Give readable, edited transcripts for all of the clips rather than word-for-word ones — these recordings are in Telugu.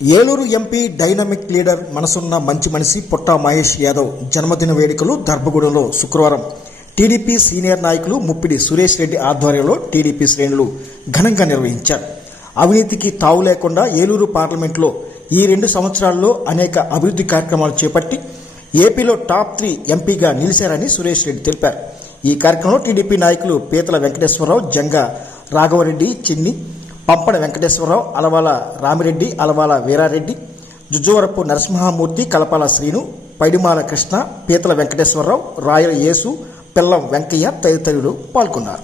ఏలూరు ఎంపీ డైనమిక్ లీడర్ మనసున్న మంచి మనిషి పుట్టా మహేష్ యాదవ్ జన్మదిన వేడుకలు దర్భగూడెంలో శుక్రవారం టీడీపీ సీనియర్ నాయకులు ముప్పిడి సురేష్ రెడ్డి ఆధ్వర్యంలో టీడీపీ శ్రేణులు ఘనంగా నిర్వహించారు. అవినీతికి తావు లేకుండా ఏలూరు పార్లమెంట్లో ఈ 2 సంవత్సరాల్లో అనేక అభివృద్ధి కార్యక్రమాలు చేపట్టి ఏపీలో టాప్ 3 ఎంపీగా నిలిచారని సురేష్ రెడ్డి తెలిపారు. ఈ కార్యక్రమంలో టీడీపీ నాయకులు పీతల వెంకటేశ్వరరావు, జంగా రాఘవరెడ్డి, చిన్ని, పంపడ వెంకటేశ్వరరావు, అలవాల రామిరెడ్డి, అలవాల వీరారెడ్డి, జుజ్జువరపు నరసింహమూర్తి, కలపాల శ్రీను, పైడిమాల కృష్ణ, పీతల వెంకటేశ్వరరావు, రాయల యేసు, పెల్లం వెంకయ్య తదితరులు పాల్గొన్నారు.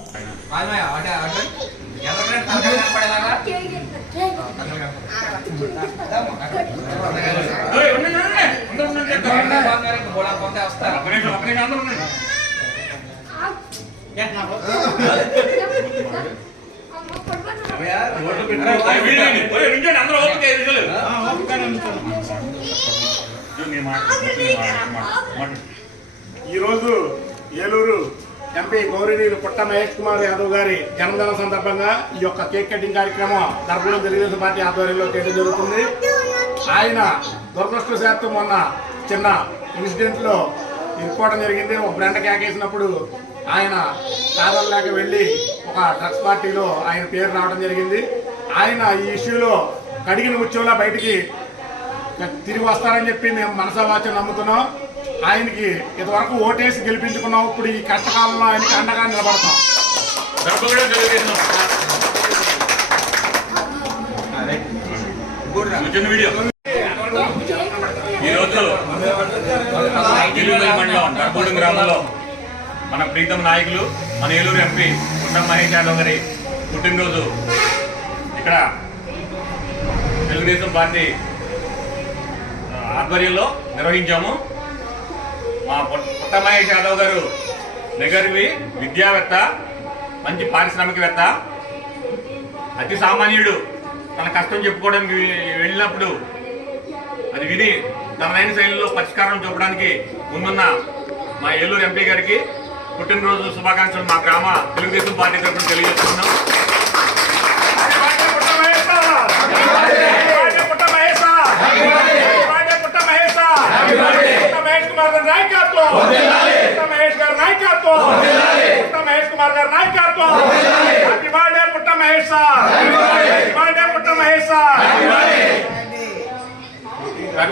ఈరోజు ఏలూరు ఎంపీ గౌరవనీయులు పుట్టా మహేష్ కుమార్ యాదవ్ గారి జన్మదిన సందర్భంగా ఈ యొక్క కేక్ కటింగ్ కార్యక్రమం దర్భగూడెం తెలుగుదేశం పార్టీ ఆధ్వర్యంలో చేయడం జరుగుతుంది. ఆయన దురదృష్టవశాత్తు మొన్న చిన్న ఇన్సిడెంట్ లో ఇరుక్కోవడం జరిగింది. ఒక బ్రెండ కేకేసినప్పుడు ఆయన కాదలేక వెళ్ళి ఒక డ్రగ్స్ పార్టీలో ఆయన పేరు రావడం జరిగింది. ఆయన ఈ ఇష్యూలో కడిగిన ఉద్యోగుల బయటికి తిరిగి వస్తారని చెప్పి మేము మనసావాచం నమ్ముతున్నాం. ఆయనకి ఇంతవరకు ఓటేసి గెలిపించుకున్నాం. ఇప్పుడు ఈ కష్టకాలంలో ఆయనకి అండగా నిలబడతాం. ఈరోజు మండలం దర్భగూడెం గ్రామంలో మన ప్రీతం నాయకులు మన ఏలూరు ఎంపీ పుట్టా మహేష్ యాదవ్ గారి పుట్టినరోజు ఇక్కడ తెలుగుదేశం పార్టీ ఆధ్వర్యంలో నిర్వహించాము. మా పుట్టా మహేష్ యాదవ్ గారు నిగర్వి విద్యావేత్త, మంచి పారిశ్రామికవేత్త, అతి సామాన్యుడు. తన కష్టం చెప్పుకోవడానికి వెళ్ళినప్పుడు అది విని తనదైన శైలిలో పరిష్కారం చూపడానికి ముందున్న మా ఏలూరు ఎంపీ గారికి పుట్టినరోజు శుభాకాంక్షలు మా గ్రామ తెలుగుదేశం పార్టీ తరఫున తెలియజేస్తున్నాం.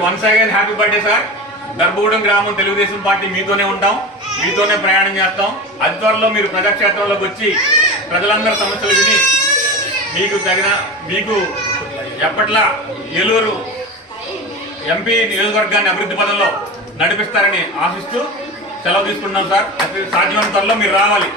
Once again happy birthday sir. Darbhagudem గ్రామం తెలుగుదేశం పార్టీ మీతోనే ఉంటాం, మీతోనే ప్రయాణం చేస్తాం. అతి త్వరలో మీరు ప్రజాక్షేత్రంలోకి వచ్చి ప్రజలందరి సమస్యలు విని మీకు ఎప్పట్లా ఏలూరు ఎంపీ నియోజకవర్గాన్ని అభివృద్ధి పదంలో నడిపిస్తారని ఆశిస్తూ సెలవు తీసుకుంటున్నాం సార్. సాధ్యమైన త్వరలో మీరు రావాలి.